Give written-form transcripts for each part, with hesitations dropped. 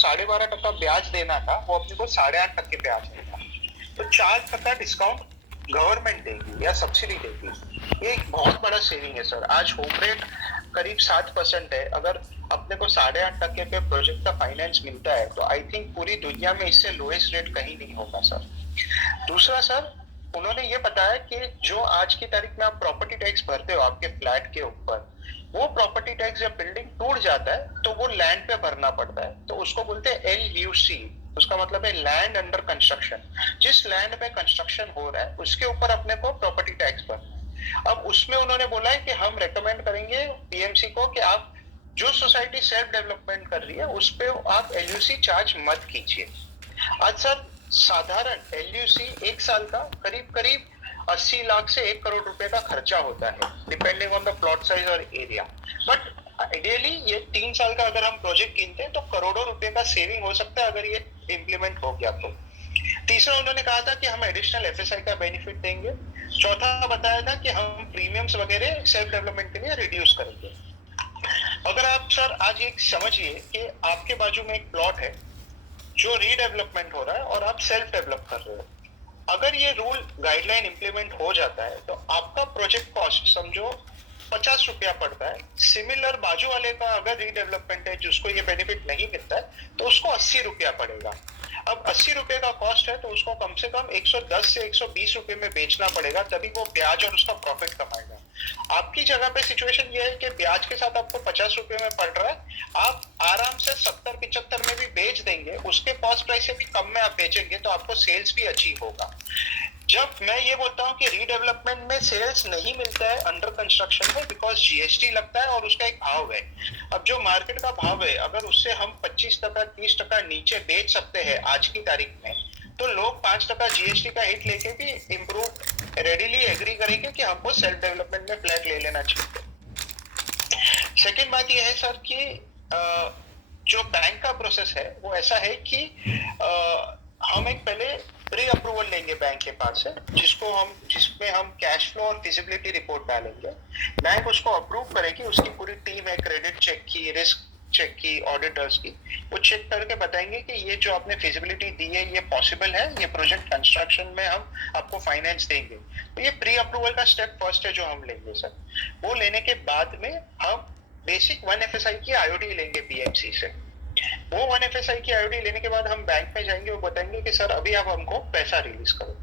12.5% ब्याज देना था वो अपने को 8.5% ब्याज देगा। तो 4% डिस्काउंट गवर्नमेंट देगी या सब्सिडी देगी। ये एक बहुत बड़ा सेविंग है सर। आज होम रेट करीब 7% है। अगर अपने को 8.5% पे प्रोजेक्ट का फाइनेंस मिलता है तो आई थिंक पूरी दुनिया में इससे लोएस्ट रेट कहीं नहीं होगा सर। दूसरा सर, उन्होंने ये बताया कि जो आज की तारीख में आप प्रॉपर्टी टैक्स भरते हो आपके फ्लैट के ऊपर, वो प्रॉपर्टी टैक्स जब बिल्डिंग टूट जाता है तो वो लैंड पे भरना पड़ता है। तो उसको बोलते हैं LUC, उसका मतलब है लैंड अंडर कंस्ट्रक्शन। जिस लैंड पे कंस्ट्रक्शन हो रहा है उसके ऊपर अपने को प्रॉपर्टी टैक्स भरना है। अब उसमें उन्होंने बोला है कि हम रेकमेंड करेंगे PMC को कि आप जो सोसाइटी सेल्फ डेवलपमेंट कर रही है उस पे आप LUC चार्ज मत कीजिए। आज सर साधारण LUC एक साल का करीब करीब 80 लाख से 1 करोड़ रुपए का खर्चा होता है, depending on the plot size और एरिया। बट आइडियली ये 3 साल का अगर हम प्रोजेक्ट गिनते हैं तो करोड़ों रुपए का सेविंग हो सकता है अगर ये इम्प्लीमेंट हो गया तो। तीसरा उन्होंने कहा था कि हम एडिशनल FSI का बेनिफिट देंगे। चौथा बताया था कि हम प्रीमियम्स वगैरह सेल्फ डेवलपमेंट के लिए रिड्यूस करेंगे। अगर आप सर आज एक समझिए कि आपके बाजू में एक प्लॉट है जो रीडेवलपमेंट हो रहा है और आप सेल्फ डेवलप कर रहे हो। अगर ये रूल गाइडलाइन इंप्लीमेंट हो जाता है तो आपका प्रोजेक्ट कॉस्ट समझो 50 रुपया पड़ता है। सिमिलर बाजू वाले का अगर रीडेवलपमेंट है जिसको ये बेनिफिट नहीं मिलता है तो उसको 80 रुपया पड़ेगा। अब 80 रुपए का कॉस्ट है तो उसको कम से कम 110 से 120 रुपए में बेचना पड़ेगा, तभी वो ब्याज और उसका प्रॉफिट कमाएगा। आपकी जगह पे सिचुएशन ये है कि ब्याज के साथ आपको 50 रुपए में पड़ रहा है, आप आराम से 70-75 में भी बेच देंगे, उसके कॉस्ट प्राइस से भी कम में आप बेचेंगे तो आपको सेल्स भी अचीव होगा। जब मैं ये बोलता हूँ कि रीडेवलपमेंट में सेल्स नहीं मिलता है अंडर कंस्ट्रक्शन में बिकॉज GST लगता है और उसका एक भाव है। अब जो मार्केट का भाव है अगर उससे हम 25% 30% नीचे बेच सकते हैं आज की तारीख में, तो लोग 5% GST का हिट लेके भी इम्प्रूव रेडिली एग्री करेंगे कि हमको सेल्फ डेवलपमेंट में फ्लैट ले लेना चाहिए। सेकेंड बात यह है सर कि जो बैंक का प्रोसेस है वो ऐसा है कि हम एक पहले प्री अप्रूवल लेंगे बैंक के पास से, जिसमें हम कैश फ्लो और फिजिबिलिटी रिपोर्ट डालेंगे। बैंक उसको अप्रूव करेगी, उसकी पूरी टीम है क्रेडिट चेक की, रिस्क चेक की, ऑडिटर्स की, वो चेक करके बताएंगे कि ये जो आपने फिजिबिलिटी दी है ये पॉसिबल है, ये प्रोजेक्ट कंस्ट्रक्शन में हम आपको फाइनेंस देंगे। तो ये प्री अप्रूवल का स्टेप फर्स्ट है जो हम लेंगे सर। वो लेने के बाद में हम बेसिक 1 FSI की IOD लेंगे PMC से। वो 1 FSI की IOD लेने के बाद हम बैंक में जाएंगे, वो बताएंगे कि सर अभी आप हमको पैसा रिलीज करो।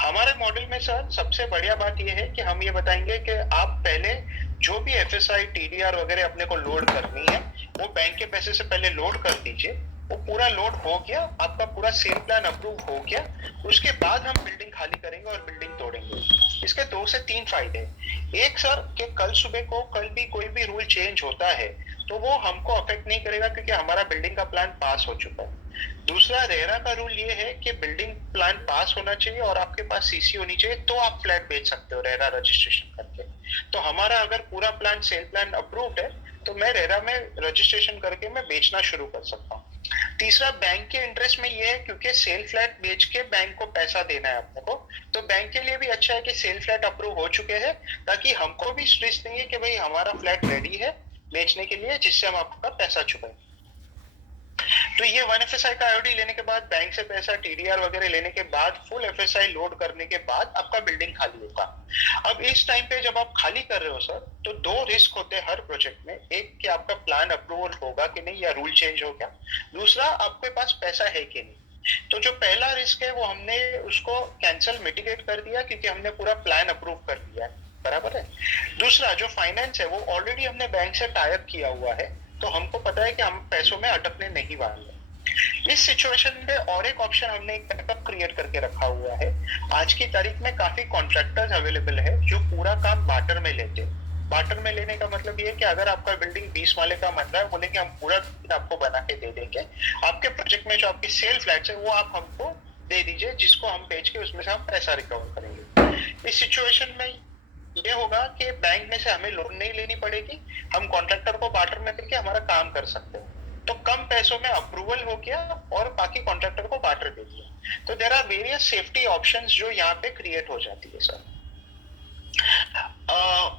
हमारे मॉडल में सर सबसे बढ़िया बात ये है कि हम ये बताएंगे कि आप पहले जो भी FSI TDR वगैरह अपने को लोड करनी है वो बैंक के पैसे से पहले लोड कर दीजिए। वो पूरा लोड हो गया, आपका पूरा सेल प्लान अप्रूव हो गया, उसके बाद हम बिल्डिंग खाली करेंगे और बिल्डिंग तोड़ेंगे। इसके 2 से 3 फायदे। एक सर कि कल सुबह को कल भी कोई भी रूल चेंज होता है तो वो हमको अफेक्ट नहीं करेगा क्योंकि हमारा बिल्डिंग का प्लान पास हो चुका है। दूसरा, रेरा का रूल ये है कि बिल्डिंग प्लान पास होना चाहिए और आपके पास CC होनी चाहिए तो आप फ्लैट बेच सकते हो रेरा रजिस्ट्रेशन करके। तो हमारा अगर पूरा प्लान सेल प्लान अप्रूव्ड है तो मैं रेरा में रजिस्ट्रेशन करके मैं बेचना शुरू कर सकता हूँ। तीसरा, बैंक के इंटरेस्ट में ये है क्योंकि सेल फ्लैट बेच के बैंक को पैसा देना है अपने को, तो बैंक के लिए भी अच्छा है कि सेल फ्लैट अप्रूव हो चुके हैं, ताकि हमको भी स्ट्रेस नहीं है कि भाई हमारा फ्लैट रेडी है बेचने के लिए जिससे हम आपका पैसा चुकाएं। तो ये 1 FSI का IOD लेने के बाद, बैंक से पैसा TDR वगैरह लेने के बाद, फुल FSI लोड करने के बाद आपका बिल्डिंग खाली होगा। अब इस टाइम पे जब आप खाली कर रहे हो सर तो 2 रिस्क होते हैं हर प्रोजेक्ट में। एक कि आपका प्लान अप्रूवल होगा कि नहीं या रूल चेंज हो गया। दूसरा, आपके पास पैसा है कि नहीं। तो जो पहला रिस्क है वो हमने उसको कैंसिल मिटिगेट कर दिया क्योंकि हमने पूरा प्लान अप्रूव कर दिया है, बराबर है। दूसरा, जो फाइनेंस है वो ऑलरेडी हमने बैंक से टाई अप किया हुआ है, तो हमको पता है कि हम पैसों में अटकने नहीं वाले। इस सिचुएशन में और एक ऑप्शन हमने एक बैकअप क्रिएट करके रखा हुआ है। आज की तारीख में काफी कॉन्ट्रैक्टर्स अवेलेबल है जो पूरा काम बार्टर में लेते हैं। बार्टर में लेने का मतलब ये है कि अगर आपका बिल्डिंग 20 माले का बन रहा है, बोलेंगे हम पूरा आपको बना के दे देंगे, आपके प्रोजेक्ट में जो आपकी सेल फ्लैट्स है वो आप हमको दे दीजिए, जिसको हम बेच के उसमें से हम पैसा रिकवर करेंगे। इस सिचुएशन में ये होगा कि बैंक में से हमें लोन नहीं लेनी पड़ेगी, हम कॉन्ट्रैक्टर को बार्टर में करके हमारा काम कर सकते हैं। तो कम पैसों में अप्रूवल हो गया और बाकी कॉन्ट्रैक्टर को बार्टर दे दिया। तो there are various safety options जो यहाँ पे क्रिएट हो जाती है सर।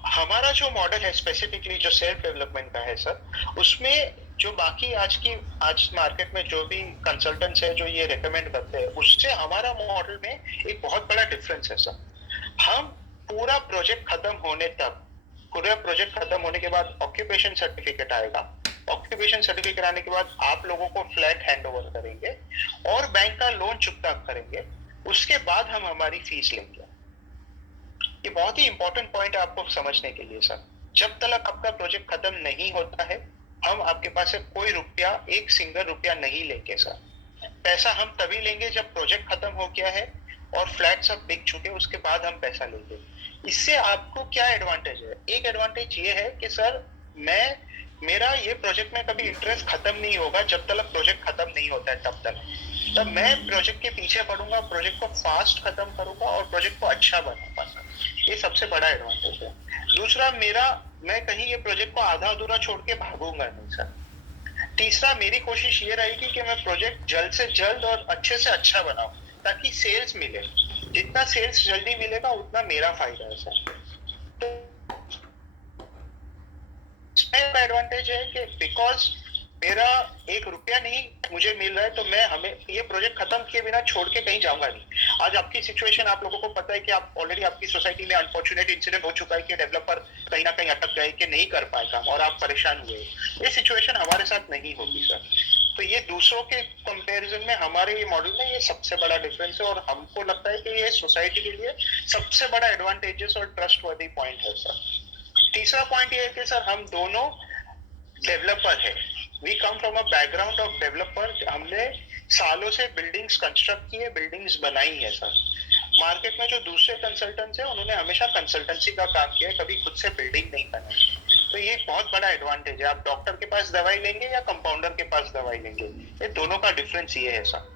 हमारा जो मॉडल है स्पेसिफिकली जो सेल्फ डेवलपमेंट का है सर, उसमें जो बाकी आज मार्केट में जो भी कंसल्टेंट्स है जो ये रेकमेंड करते हैं, उससे हमारा मॉडल में एक बहुत बड़ा डिफरेंस है सर। हम पूरा प्रोजेक्ट खत्म होने तक, पूरा प्रोजेक्ट खत्म होने के बाद ऑक्यूपेशन सर्टिफिकेट आएगा। ऑक्यूपेशन सर्टिफिकेट आने के बाद आप लोगों को फ्लैट हैंड ओवर करेंगे और बैंक का लोन चुकता करेंगे। उसके बाद हम हमारी फीस लेंगे। ये बहुत ही इंपॉर्टेंट पॉइंट है आपको समझने के लिए सर। जब तक आपका प्रोजेक्ट खत्म नहीं होता है, हम आपके पास से कोई रुपया, एक सिंगल रुपया नहीं लेंगे सर। पैसा हम तभी लेंगे जब प्रोजेक्ट खत्म हो गया है और फ्लैट सब बिक चुके, उसके बाद हम पैसा लेंगे। इससे आपको क्या एडवांटेज है? एक एडवांटेज ये है कि सर मेरा ये प्रोजेक्ट में कभी इंटरेस्ट खत्म नहीं होगा जब तक प्रोजेक्ट खत्म नहीं होता है। तब मैं प्रोजेक्ट के पीछे पड़ूंगा, प्रोजेक्ट को फास्ट खत्म करूंगा और प्रोजेक्ट को अच्छा बनाऊंगा सर। ये सबसे बड़ा एडवांटेज है। दूसरा, मैं कहीं ये प्रोजेक्ट को आधा अधूरा छोड़ के भागूंगा नहीं सर। तीसरा, मेरी कोशिश ये रहेगी कि मैं प्रोजेक्ट जल्द से जल्द और अच्छे से अच्छा बनाऊं ताकि सेल्स मिले। जितना सेल्स जल्दी मिलेगा उतना मेरा फायदा है सर। तो इसमें एडवांटेज है कि बिकॉज मेरा एक रुपया नहीं मुझे मिल रहा है, तो मैं हमें ये प्रोजेक्ट खत्म किए बिना छोड़ के कहीं जाऊंगा नहीं। आज आपकी सिचुएशन आप लोगों को पता है कि आप ऑलरेडी आपकी सोसाइटी में अनफॉर्चुनेट इंसिडेंट हो चुका है कि डेवलपर कहीं ना कहीं अटक गए कि नहीं कर पाए काम और आप परेशान हुए। ये सिचुएशन हमारे साथ नहीं होगी सर। तो ये दूसरों के कंपैरिजन में हमारे ये मॉडल में ये सबसे बड़ा डिफरेंस है और हमको लगता है कि ये सोसाइटी के लिए सबसे बड़ा एडवांटेजेस और ट्रस्टवर्दी पॉइंट है सर। तीसरा पॉइंट ये है कि सर हम दोनों डेवलपर है। We come from a background of developer. हमने सालों से बिल्डिंग्स कंस्ट्रक्ट की है, बिल्डिंग्स बनाई है सर। मार्केट में जो दूसरे कंसल्टेंट्स हैं उन्होंने हमेशा कंसल्टेंसी का काम किया है, कभी खुद से बिल्डिंग नहीं बनाई। तो ये बहुत बड़ा एडवांटेज है। आप डॉक्टर के पास दवाई लेंगे या कंपाउंडर के पास दवाई लेंगे, ये दोनों का डिफरेंस ये है सर।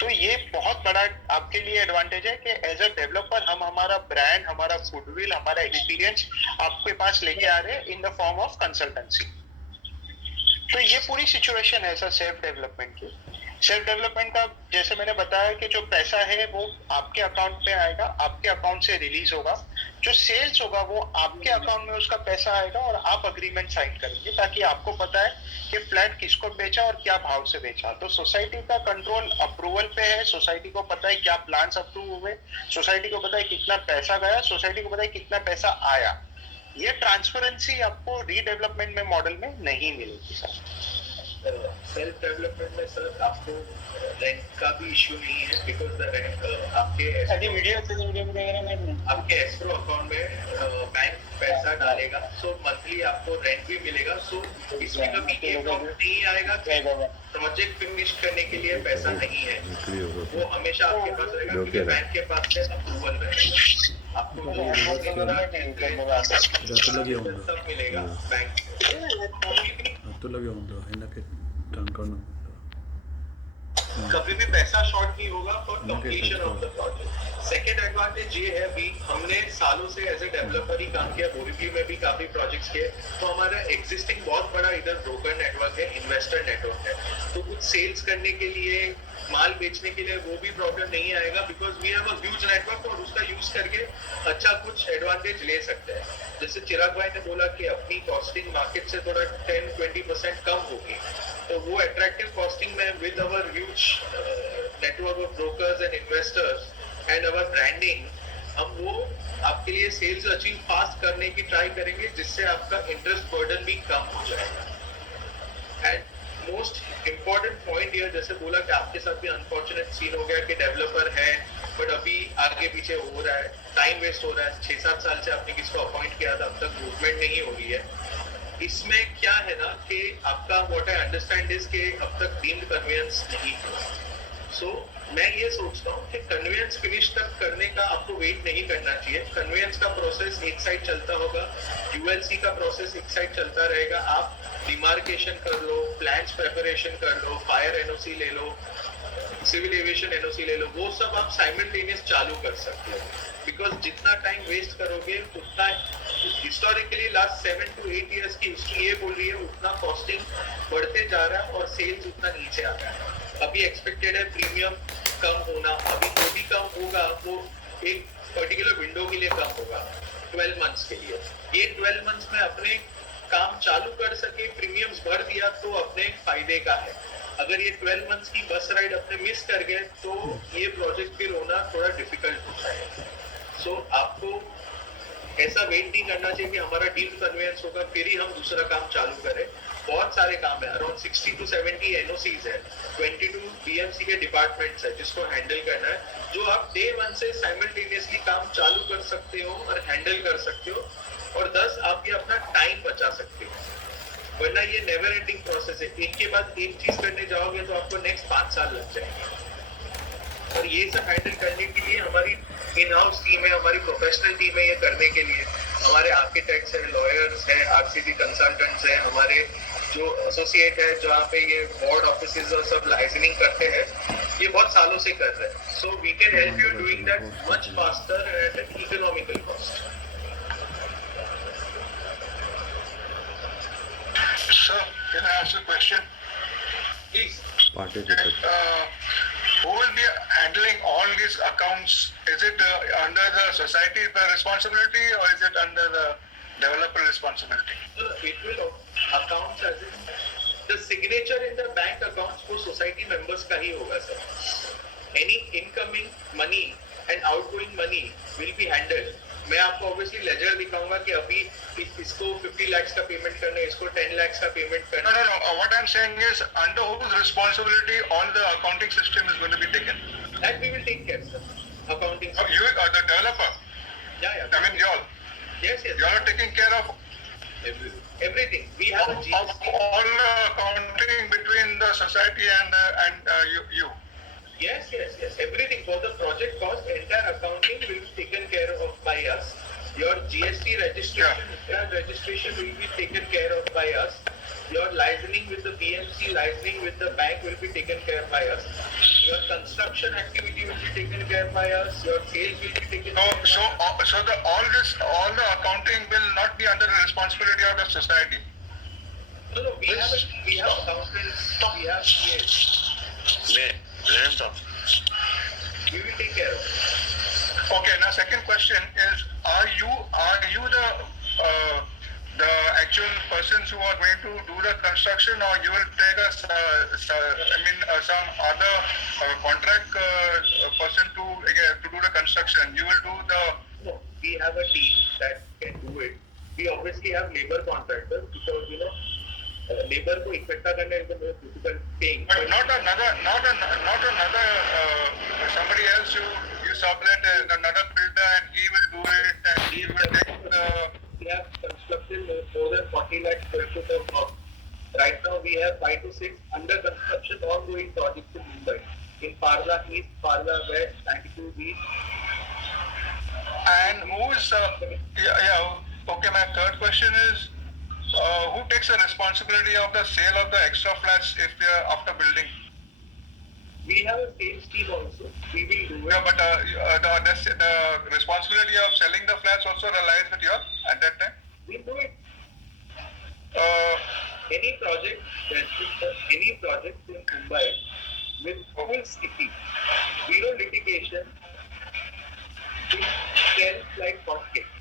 तो ये बहुत बड़ा आपके लिए एडवांटेज है कि एज अ डेवलपर हम हमारा ब्रांड, हमारा गुडविल, हमारा एक्सपीरियंस आपके पास लेके आ रहे हैं in the form of consultancy. तो ये पूरी सिचुएशन है सर सेल्फ डेवलपमेंट की। सेल्फ डेवलपमेंट का जैसे मैंने बताया कि जो पैसा है वो आपके अकाउंट में आएगा, आपके अकाउंट से रिलीज होगा। जो सेल्स होगा वो आपके अकाउंट में उसका पैसा आएगा और आप अग्रीमेंट साइन करेंगे ताकि आपको पता है कि फ्लैट किसको बेचा और क्या भाव से बेचा। तो सोसाइटी का कंट्रोल अप्रूवल पे है। सोसाइटी को पता है क्या प्लान्स अप्रूव हुए, सोसाइटी को पता है कितना पैसा गया, सोसाइटी को पता है कितना पैसा आया। ये ट्रांसपेरेंसी आपको रीडेवलपमेंट में मॉडल में नहीं मिलेगी सर। सेल्फ डेवलपमेंट में सर आपको रेंट का भी इश्यू नहीं है बिकॉज द रेंट आपके एस्क्रो अकाउंट में बैंक पैसा डालेगा, सो मंथली आपको रेंट भी मिलेगा। सो इसमें कभी ये प्रॉब्लम नहीं आएगा कि प्रोजेक्ट फिनिश करने के लिए पैसा नहीं है, वो हमेशा आपके पास रहेगा क्योंकि बैंक के पास से अप्रूवल रहेगा। आपको सब मिलेगा बैंक कभी भी पैसा शॉर्ट नहीं होगा for completion of the project. Second advantage ये है भी हमने सालों से एज ए डेवलपर ही काम किया, बोरीवली में भी काफी प्रोजेक्ट्स किए, तो हमारा एग्जिस्टिंग बहुत बड़ा इधर ब्रोकर नेटवर्क है, इन्वेस्टर नेटवर्क है। तो कुछ सेल्स करने के लिए, माल बेचने के लिए वो भी प्रॉब्लम नहीं आएगा because we have a huge network और उसका यूज करके अच्छा कुछ एडवांटेज ले सकते हैं। जैसे चिराग भाई ने बोला कि अपनी कॉस्टिंग मार्केट से थोड़ा 10-20% कम होगी, तो वो अट्रैक्टिव कॉस्टिंग में with our huge network of brokers and investors and our branding हम वो आपके लिए सेल्स अचीव फास्ट करने की ट्राई करेंगे जिससे आपका इंटरेस्ट बर्डन भी कम हो जाएगा। एंड मोस्ट इम्पोर्टेंट पॉइंट ये जैसे बोला कि आपके साथ भी अनफॉर्चुनेट सीन हो गया कि डेवलपर है बट अभी आगे पीछे हो रहा है, टाइम वेस्ट हो रहा है। 6-7 साल से आपने किसको अपॉइंट किया था, अब तक मूवमेंट नहीं हो रही है। इसमें क्या है ना कि आपका व्हाट आई अंडरस्टैंड इज कि अब तक डीम्ड कन्वेंस नहीं हुआ। सो मैं ये सोचता हूँ कि कन्वेंस फिनिश तक करने का आपको वेट नहीं करना चाहिए। कन्वेंस का प्रोसेस एक साइड चलता होगा, यूएलसी का प्रोसेस एक साइड चलता रहेगा। आप डिमार्केशन कर लो, प्लान्स प्रिपरेशन कर लो, फायर एनओसी ले लो, सिविल एविएशन एनओसी ले लो, वो सब आप साइमल्टेनियस चालू कर सकते हो। बिकॉज जितना टाइम वेस्ट करोगे उतना, हिस्टोरिकली लास्ट 7 to 8 years की हिस्ट्री ये बोल रही है उतना कॉस्टिंग बढ़ते जा रहा है और सेल्स उतना नीचे आ रहा है। अभी एक्सपेक्टेड है प्रीमियम कम होना, अभी जो भी कम होगा वो एक पर्टिकुलर विंडो के लिए कम होगा 12 months के लिए। ये 12 months में अपने काम चालू कर सके, प्रीमियम्स भर दिया तो अपने फायदे का है। अगर ये 12 मंथ्स की बस राइड अपने मिस कर गए तो ये प्रोजेक्ट फिर होना थोड़ा डिफिकल्ट होता है। सो आपको ऐसा वेट नहीं करना चाहिए कि हमारा डील कन्वेंस होगा फिर ही हम दूसरा काम चालू करें। बहुत सारे काम है, अराउंड 60 to 70 एनओसीज है, 22 बीएमसी के डिपार्टमेंट्स है जिसको हैंडल करना है, जो आप डे 1 से साइमल्टेनियसली काम चालू कर सकते हो और हैंडल कर सकते हो, और 10 आप ये अपना टाइम बचा सकते हो। वरना ये नेवर एंडिंग प्रोसेस है, एक के बाद एक चीज करने जाओगे तो आपको नेक्स्ट 5 साल लग जाएंगे। और ये सब हैंडल करने के लिए हमारी इन हाउस टीम है, हमारी प्रोफेशनल टीम है ये करने के लिए। हमारे आर्किटेक्ट्स हैं, लॉयर्स हैं, आरसीबी कंसल्टेंट्स हैं, हमारे जो एसोसिएट है जहाँ पे ये बोर्ड ऑफिसेज और सब लाइसेंसिंग करते हैं, ये बहुत सालों से कर रहे हैं। So we can help you doing that much faster and at economical cost. Sir, can I ask a question? Please. Who will be handling all these accounts? Is it under the society responsibility or is it under the developer responsibility? It will accounts as in the signature in the bank accounts वो society members का ही होगा sir. Any incoming money and outgoing money will be handled. मैं आपको obviously laser दिखाऊंगा कि अभी इसको 50 lakhs का पेमेंट करना है, इसको 10 lakhs का पेमेंट करना है। No. What I'm saying is, under whose responsibility all the accounting system is going to be taken? That we will take care, sir. Accounting. You are the developer. Yeah. I mean, y'all. Yes. You are taking care of Everything. We have a of GST. all the accounting between the society and you. Yes. Everything for the project cost, entire accounting will be taken care of by us. Your GST registration will be taken care of by us. Your licensing with the BMC, licensing with the bank will be taken care by us. Your construction activity will be taken care by us. Your sales will be taken care by us. So all the accounting will not be under the responsibility of the society. No. We have accountants. We have CAs. Let him talk. We will take care of it. Okay. Now, second question is: Are you the actual persons who are going to do the construction, or you will take some other contract person to do the construction? You will do the. No, we have a team that can do it. We obviously have labor contractors because labor को इकट्ठा करना is the most difficult thing. But not another somebody else you sublet another builder and he will do it and he will take the. We have constructed more than 40 lakh square foot of work. Right now we have 5 to 6 under construction ongoing projects in Mumbai. In Parla East, Parla West, 92 East. And who's okay, my third question is who takes the responsibility of the sale of the extra flats if they are after building? We have a sales team also. We will do it. Yeah, but the responsibility of selling the flats also relies with you at that time? We do it. Any project in Mumbai with full sticky, zero litigation, will sell like hotcakes.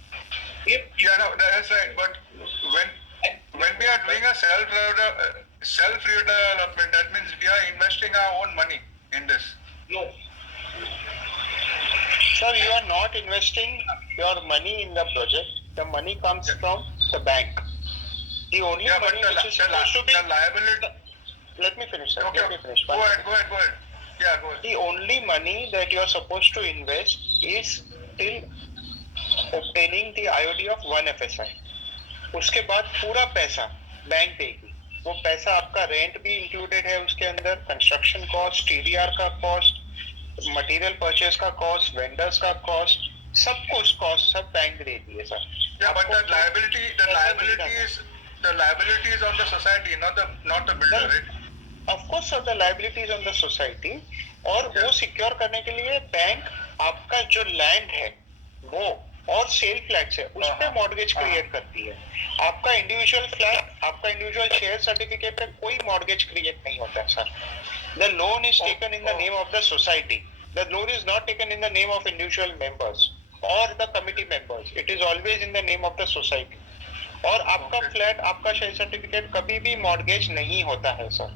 That's right. But when we are doing a self-redevelopment, that means we are investing our own money in this. No. Sir, you are not investing your money in the project. The money comes from the bank. The only money which is supposed to be... the liability... Let me finish, sir. Okay. Let me finish. Go ahead. Yeah, go ahead. The only money that you are supposed to invest is till obtaining the IOD of 1 FSI. उसके बाद पूरा पैसा bank देगी। वो पैसा आपका rent भी included है उसके अंदर, कंस्ट्रक्शन कॉस्ट, टीडीआर का कॉस्ट, मटेरियल परचेज का कॉस्ट, वेंडर्स का कॉस्ट, सब कुछ कॉस्ट सब बैंक देती है sir. Yeah, but the liability is on the society, not the builder, right? Of course sir, the liability is on the society. और वो सिक्योर करने के लिए बैंक आपका जो लैंड है वो और सेल फ्लैट्स है उस पे मॉर्गेज क्रिएट करती है। आपका इंडिविजुअल फ्लैट, आपका इंडिविजुअल शेयर सर्टिफिकेट पे कोई मॉर्गेज क्रिएट नहीं होता है sir. The loan is taken in the name of the society. The loan is not taken in the name of individual members और the committee members. It is always in the name of the society. और आपका flat, आपका share certificate कभी भी mortgage नहीं होता है sir.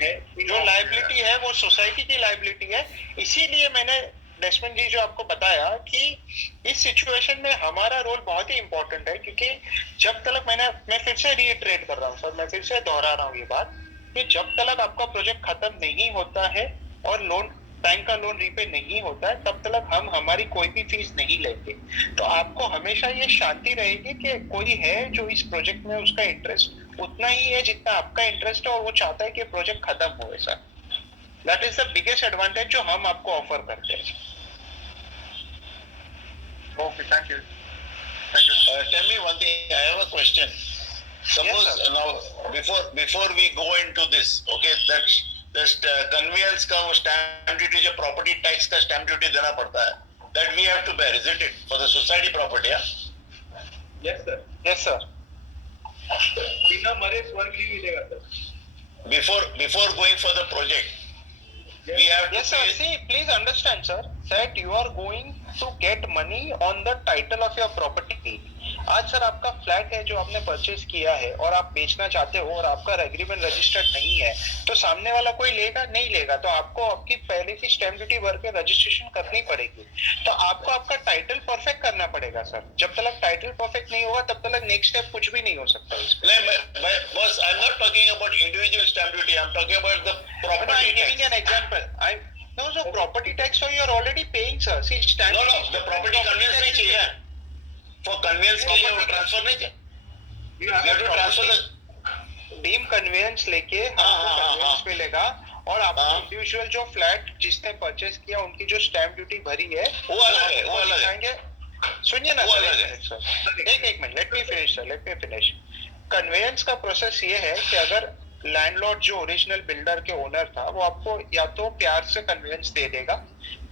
जो लाइबिलिटी है वो सोसाइटी की लाइबिलिटी है। इसीलिए मैंने डेस्मंड जी जो आपको बताया कि इस सिचुएशन में हमारा रोल बहुत ही इंपॉर्टेंट है, क्योंकि जब तक मैं फिर से रीइटरेट कर रहा हूँ सर, मैं फिर से दोहरा रहा हूँ ये बात कि जब तक आपका प्रोजेक्ट खत्म नहीं होता है और लोन, बैंक का लोन रीपे नहीं होता है, तब तक हम हमारी कोई भी फीस नहीं लेंगे। तो आपको हमेशा ये शांति रहेगी कि कोई है जो इस प्रोजेक्ट में उसका इंटरेस्ट उतना ही है जितना आपका इंटरेस्ट है, और वो चाहता है कि प्रोजेक्ट खत्म हो। Sir that is the biggest advantage जो हम आपको ऑफर करते हैं। Okay, thank you. Tell me one thing. I have a question. Suppose Yes, sir. now before we go into this, okay, that conveyance का वो stamp duty जो property tax का stamp duty देना पड़ता है, that we have to bear, isn't it, for the society property? Yeah. Yes sir. Yes sir. बिना मरे स्वर्ग नहीं मिलेगा sir. Before going for the project, we have to Yes sir. pay. See, please understand sir that you are going to get money on the title of your property. आज sir आपका flat है जो आपने purchase किया है और आप बेचना चाहते हो और आपका एग्रीमेंट रजिस्टर्ड नहीं है, तो सामने वाला कोई लेगा नहीं लेगा, तो आपको आपकी पहले की स्टैम्प ड्यूटी भर के रजिस्ट्रेशन करनी पड़ेगी। तो आपको आपका टाइटल परफेक्ट करना पड़ेगा सर। जब तक टाइटल परफेक्ट नहीं होगा तब तक नेक्स्ट स्टेप कुछ भी नहीं हो सकता इसमें। नहीं, boss, I'm not talking about individual stamp duty. I'm talking about the property I'm tax. giving an example. No, so property tax so you're already paying sir. See, stamp No, duty is the different. property conveyance नहीं tax is चाहिए. For conveyance के लिए वो transfer नहीं चाहिए. You We have to transfer the. Deem conveyance लेके हाँ, आपको हाँ, कन्वेंस हाँ। मिलेगा, और आपको हाँ। इंडिविजुअल जो फ्लैट जिसने परचेज किया उनकी जो स्टैम्प ड्यूटी भरी है वो अलग है, वो अलग है। दिखाएंगे। सुनिए ना वो सर, अलग एक है। मिनट सर, एक minute, let me finish sir, let me finish. Conveyance का प्रोसेस ये है कि अगर लैंडलॉर्ड जो ओरिजिनल बिल्डर के ओनर था वो आपको या तो प्यार से कन्वेंस दे देगा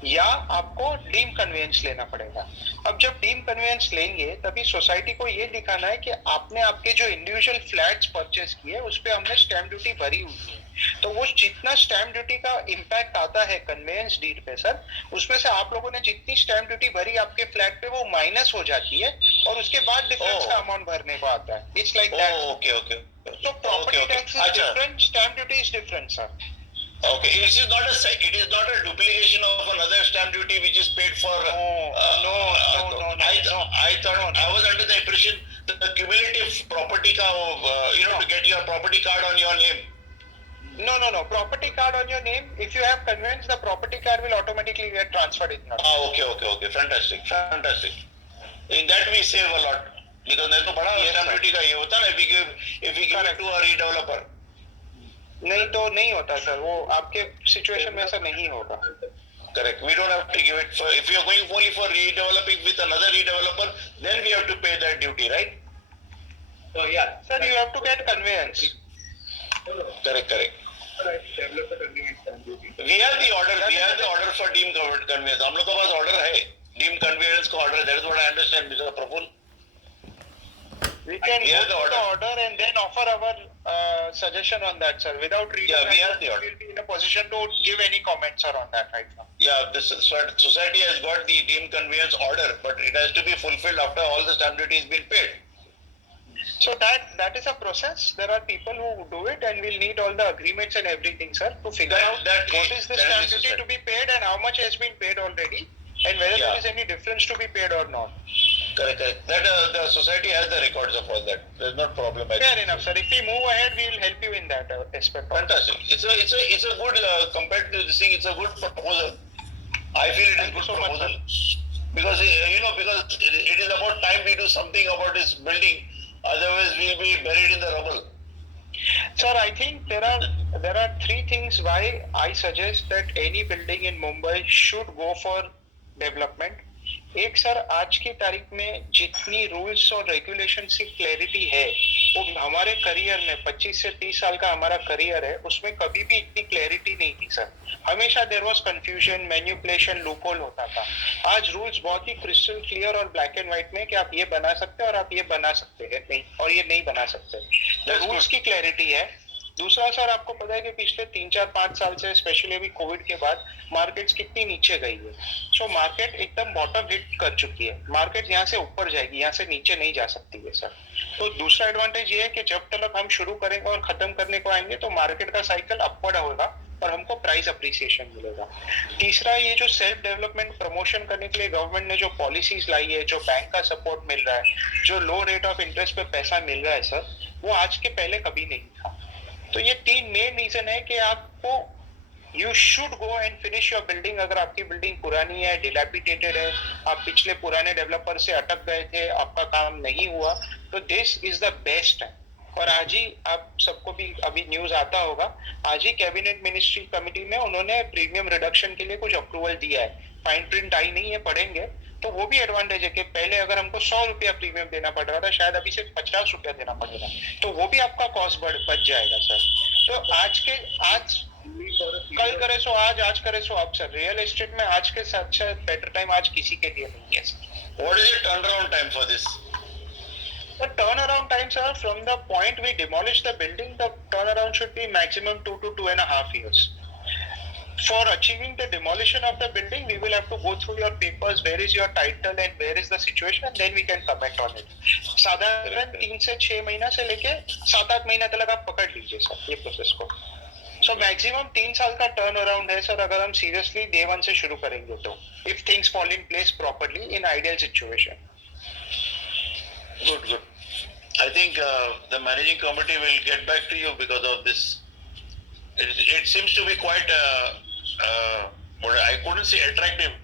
या आपको डीम कन्वेंस लेना पड़ेगा। अब जब डीम कन्वेंस लेंगे तभी सोसाइटी को ये दिखाना है कि आपने आपके जो इंडिविजुअल फ्लैट्स परचेज किए उस पे हमने स्टैम्प ड्यूटी भरी हुई है। तो वो जितना स्टैम्प ड्यूटी का इम्पैक्ट आता है कन्वेंस डीड पे सर, उसमें से आप लोगों ने जितनी स्टैम्प ड्यूटी भरी आपके फ्लैट पे वो माइनस हो जाती है और उसके बाद डिफरेंस का अमाउंट भरने को आता है। It's like that. Okay. So property tax is अच्छा. different, stamp duty is different, sir. Okay, it is not a duplication of another stamp duty which is paid for. No. I thought No. I was under the impression that the cumulative property ka, to get your property card on your name. No. Property card on your name. If you have conveyance, the property card will automatically get transferred in your name. Okay. Fantastic. In that we save a lot. Because नहीं तो बड़ा Yes, stamp sir. duty का ये होता है ना, if we give it Correct. to a redeveloper. नहीं तो नहीं होता सर, वो आपके सिचुएशन में ऐसा नहीं होगा। Correct. We don't have to give it for, if you are going only for redeveloping with another redeveloper, then we have to pay that duty, right? So yeah. Sir, you have to get conveyance. Correct. Right. Developer conveyance stamp duty. We have the order for deemed conveyance. हम लोग के पास order है, deemed conveyance का order. That is what I understand, Mr. Praful. We can We go have to the the order. order and then offer our suggestion on that, sir. Without reading Yeah, we that, have the order. we'll be in a position to give any comments sir on that right now. Yeah, this society has got the deemed conveyance order, but it has to be fulfilled after all the stamp duty has been paid. So that is a process. There are people who do it, and we'll need all the agreements and everything, sir, to figure out what is the stamp duty to be paid and how much has been paid already, and whether there is any difference to be paid or not. Correct. That the society has the records of all that. There's no problem. Fair enough, sir. If we move ahead, we will help you in that aspect. Fantastic. It's a good compared to this thing. It's a good proposal. I feel it is Thank you good so much, proposal because because it is about time we do something about this building. Otherwise, we'll be buried in the rubble. Sir, I think there are three things why I suggest that any building in Mumbai should go for development. एक sir, आज की तारीख में जितनी rules और regulation की clarity है वो हमारे करियर में 25 से 30 साल का हमारा करियर है उसमें कभी भी इतनी क्लैरिटी नहीं थी सर। हमेशा there was confusion, manipulation, loophole होता था। आज रूल्स बहुत ही क्रिस्टल क्लियर और ब्लैक एंड व्हाइट में कि आप ये बना सकते हैं और आप ये बना सकते हैं नहीं, और ये नहीं बना सकते। रूल्स की क्लैरिटी है दूसरा सर, आपको पता है कि पिछले 3-4-5 साल से, स्पेशली अभी कोविड के बाद, मार्केट्स कितनी नीचे गई है. सो मार्केट एकदम बॉटम हिट कर चुकी है. मार्केट यहाँ से ऊपर जाएगी, यहाँ से नीचे नहीं जा सकती है सर. तो दूसरा एडवांटेज ये है कि जब तक हम शुरू करेंगे और खत्म करने को आएंगे तो मार्केट का साइकिल अपवर्ड होगा और हमको प्राइस अप्रिसिएशन मिलेगा. तीसरा, ये जो सेल्फ डेवलपमेंट प्रमोशन करने के लिए गवर्नमेंट ने जो पॉलिसीज लाई है, जो बैंक का सपोर्ट मिल रहा है, जो लो रेट ऑफ इंटरेस्ट पे पैसा मिल रहा है सर, वो आज के पहले कभी नहीं था. तो ये 3 मेन रीजन है कि आपको you should go and finish your building. अगर आपकी बिल्डिंग पुरानी है, डिलैपिडेटेड है, आप पिछले पुराने डेवलपर से अटक गए थे, आपका काम नहीं हुआ, तो this is the best time. और आज ही आप सबको भी अभी न्यूज आता होगा, आज ही कैबिनेट मिनिस्ट्री कमिटी में उन्होंने प्रीमियम रिडक्शन के लिए कुछ अप्रूवल दिया है. फाइन प्रिंट आई नहीं है, पढ़ेंगे तो वो भी एडवांटेज है कि पहले अगर हमको 100 रुपया प्रीमियम देना पड़ रहा था, शायद अभी सिर्फ 50 रुपया देना पड़ेगा. तो वो भी आपका कॉस्ट बच जाएगा सर. तो आज कल करे सो आज करे सो अब सर. रियल एस्टेट में आज के साथ बेटर टाइम आज किसी के लिए नहीं है sir. What is the turnaround time for this? The turnaround time, sir, from the point we demolish the building, the turnaround should be maximum 2 to 2.5 years. For achieving the demolition of the building, we will have to go through your papers, where is your title and where is the situation, and then we can comment on it. साधारण 3 से 6 महीना से लेके 7-8 महीना तक आप पकड़ लीजिए सर ये प्रोसेस को. सो मैक्सिमम 3 साल का टर्न अराउंड है सर, अगर हम सीरियसली डे 1 से शुरू करेंगे तो, if things fall in place properly in ideal situation. Good. I think the managing committee will get back to you because of this. It seems to be quite, what I couldn't say attractive.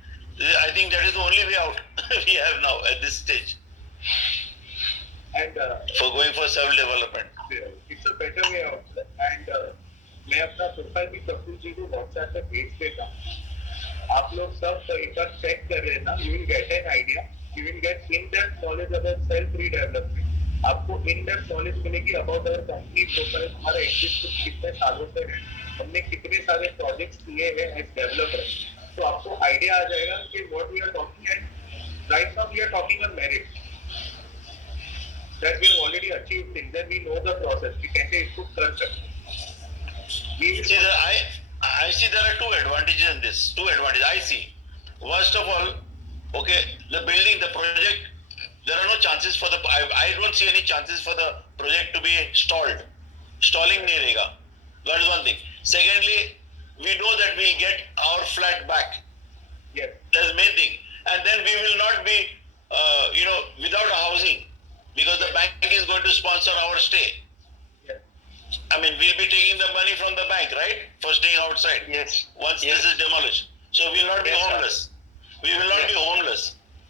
I think that is the only way out we have now at this stage. And for going for self-development. it's a better way out. And मैं अपना profile भी प्रफुल जी को WhatsApp पे भेज देता हूँ. आप लोग सब एक बार चेक कर लेना. You will get an idea. You will get in depth knowledge about self redevelopment. आपको इन डेप्थ नॉलेज मिलेगी अबाउट अवर कंपनी प्रोफाइल, हमारा एग्जिस्ट कितने सालों से है, हमने कितने सारे प्रोजेक्ट्स किए हैं एज डेवलपर. तो आपको आइडिया आ जाएगा कि what we are talking. And right now we are talking on merit that we have already achieved things and we know the process कि कैसे इसको कर सकते हैं. I see there are two advantages in this. Two advantages I see. First of all, okay, the building, the project, there are no chances for the. I don't see any chances for the project to be stalled. Stalling nahi rahega. That is one thing. Secondly, we know that we'll get our flat back. Yes. That's the main thing. And then we will not be, without a housing, because the bank is going to sponsor our stay. I mean, we'll be taking the money from the bank, right? For staying outside. Yes. Once this is demolished. So we will not be homeless. We will not be homeless.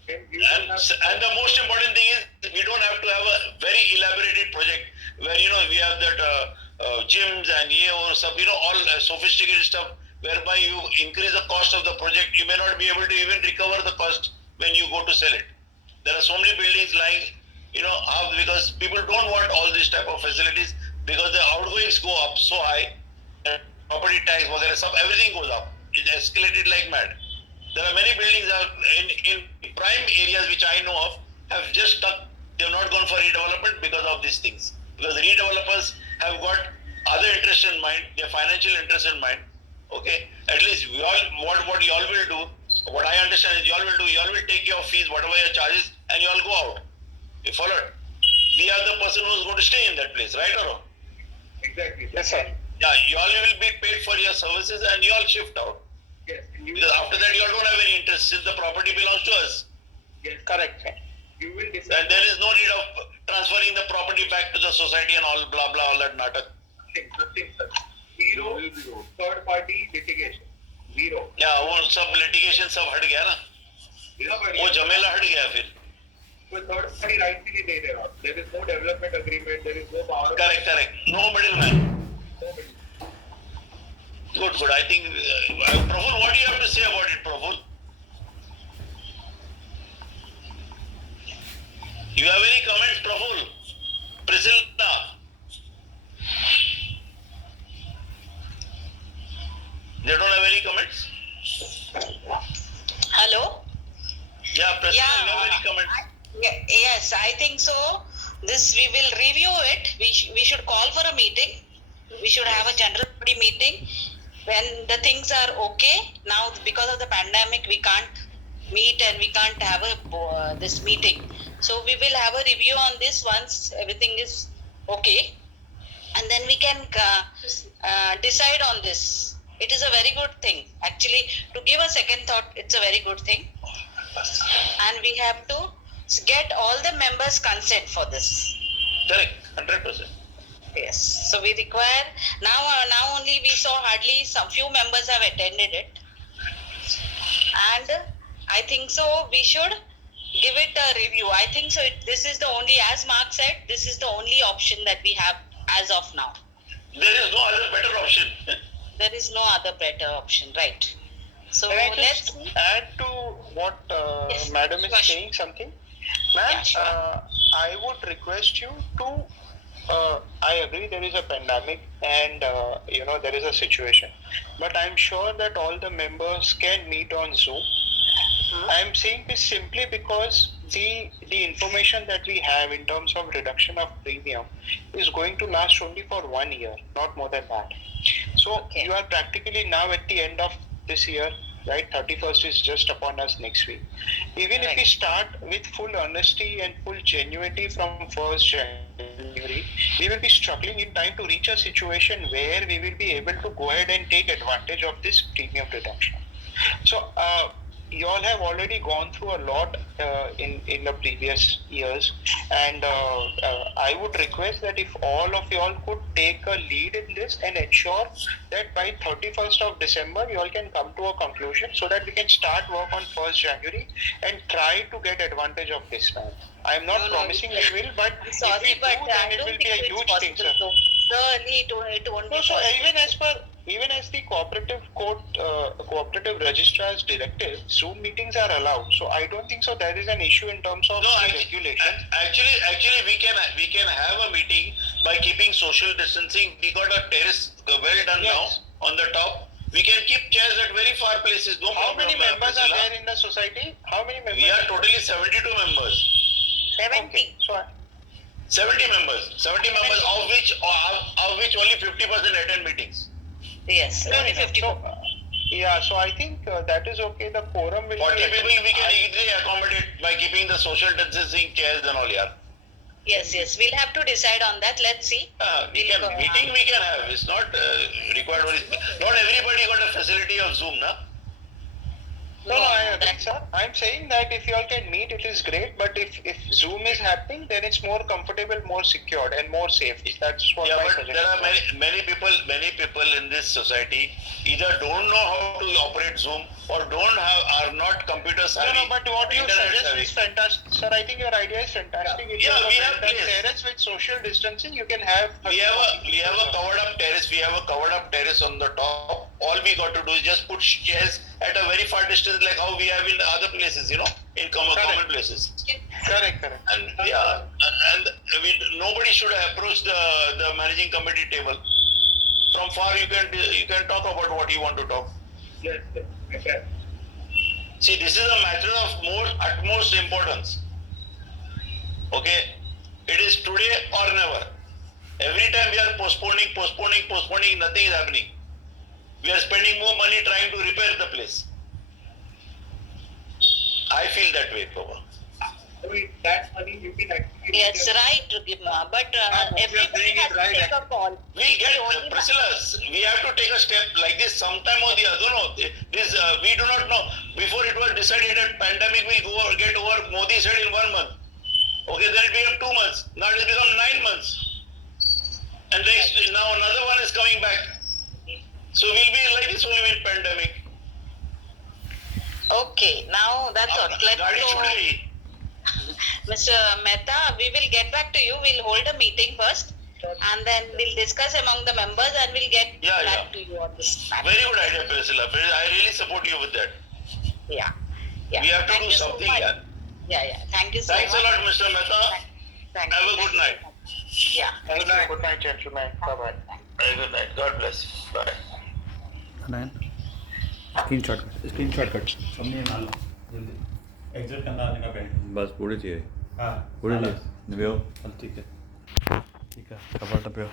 And the most important thing is, we don't have to have a very elaborated project where, we have that gyms and or some, all sophisticated stuff whereby you increase the cost of the project. You may not be able to even recover the cost when you go to sell it. There are so many buildings lying, because people don't want all these type of facilities, because the outgoings go up so high, and property tax, everything goes up. It's escalated like mad. There are many buildings in prime areas which I know of have just stuck. They have not gone for redevelopment because of these things. Because the redevelopers have got other interests in mind, their financial interests in mind. Okay, at least what you all will do, what I understand is you all will take your fees, whatever your charges, and you all go out. You followed? We are the person who is going to stay in that place, right or wrong? Exactly. Yes, sir. Yeah, you all will be paid for your services and you all shift out. Yes. Because after that you all don't have any interest since the property belongs to us. Yes. Correct, sir. You will decide. And there is no need of transferring the property back to the society and all blah blah all that natak. Nothing, sir. Zero third party litigation. Zero. Yeah, वो सब litigation सब हट गया ना. वो झमेला हट गया फिर. कोई third party right से नहीं दे रहे आप. There is no development agreement. There is no power. Correct. No middleman. No middleman. Good. I think, Praful, what do you have to say about it, Praful? You have any comments, Praful? Priscilla? They don't have any comments? Hello? Yeah, Priscilla, you have any comments? Yes, I think so. This we will review it. We should call for a meeting. we should have a general body meeting when the things are okay. Now because of the pandemic we can't meet and we can't have this meeting, so we will have a review on this once everything is okay, and then we can decide on this. It is a very good thing actually. To give a second thought, it's a very good thing, and we have to get all the members consent for this. Correct, 100%. Yes, so we require now only we saw hardly some few members have attended it, and I think so we should give it a review. I think so this is the only, as Mark said, this is the only option that we have as of now. There is no other better option. There is no other better option, right? So Can I let's just add to what Yes, Madam is sure. saying something? Ma'am, Yeah, sure. I would request you to, I agree there is a pandemic and, there is a situation. But I'm sure that all the members can meet on Zoom. I'm saying this simply because the information that we have in terms of reduction of premium is going to last only for 1 year, not more than that. So Okay. you are practically now at the end of this year, right? 31st is just upon us next week. Even if we start with full honesty and full genuinity from 1st January, we will be struggling in time to reach a situation where we will be able to go ahead and take advantage of this premium reduction. So you all have already gone through a lot in the previous years, and I would request that if all of you all could take a lead in this and ensure that by 31st of December you all can come to a conclusion so that we can start work on 1st January and try to get advantage of this time. I am not No, promising we will, but I'm if sorry, we but do, then I it don't will think be a it's huge thing, sir. possible. So early it won't No, be so possible. even as the cooperative registrar's directive, Zoom meetings are allowed. So I don't think so there is an issue in terms of No, the regulations. actually, we can have a meeting by keeping social distancing. We got a terrace well done Yes. now on the top. We can keep chairs at very far places. No How problem. many members are there in the society? How many members? We are totally 72 members. 70. Okay. So 70 members. 70 members, of which only 50% attend meetings. Yes, only 50. So, so I think that is okay. The quorum will 40 be people we can easily accommodate by keeping the social distancing chairs and all. Yeah. Yes, we'll have to decide on that. Let's see. Meeting we can have. It's not required only. Not everybody got a facility of Zoom, na? No, I agree, sir. I'm saying that if you all can meet, it is great. But if Zoom is happening, then it's more comfortable, more secured, and more safe. That's what Yeah, my but suggestion. there are many people in this society either don't know how to operate Zoom or are not computer savvy. No, but what you internet suggest savvy. is fantastic, sir. I think your idea is fantastic. If Yeah, you we have have place. terrace with social distancing, you can have. We have a covered up terrace. We have a covered up terrace on the top. All we got to do is just put chairs at a very far distance, like how we have in other places, in common places. Correct. And nobody should approach the managing committee table. From far, you can talk about what you want to talk. Yes, okay. See, this is a matter of utmost importance. Okay, it is today or never. Every time we are postponing, nothing is happening. We are spending more money trying to repair the place. I feel that way, Prabha. I mean, that money you can actually. Yes, right, but everybody has to take a call. We Priscilla, we have to take a step like this sometime or the other. No, we do not know. Before it was decided that pandemic will get over, Modi said in 1 month. Okay, then it became 2 months. Now it has become 9 months. And now another one is coming back. So we'll be like this only with pandemic. Okay, now that's all. Let's Gaadi go. chhud gayi. Mr. Mehta, we will get back to you. We'll hold a meeting first, and then we'll discuss among the members, and we'll get back to you on this matter. Very good idea, Priscilla. I really support you with that. Yeah. We have to Thank do you so something. much. Yeah. Yeah. Thank you so Thanks much. a lot, Mr. Mehta. Thank Have you. a good night. Yeah. Thank you. Good night, gentlemen. Bye. Very good night. God bless. Bye. Screenshot cut सबने नालो जल्दी exit करना आने का bank बस पुढेच आहे हां पुढे विहो ठीक आहे कपाटा पिओ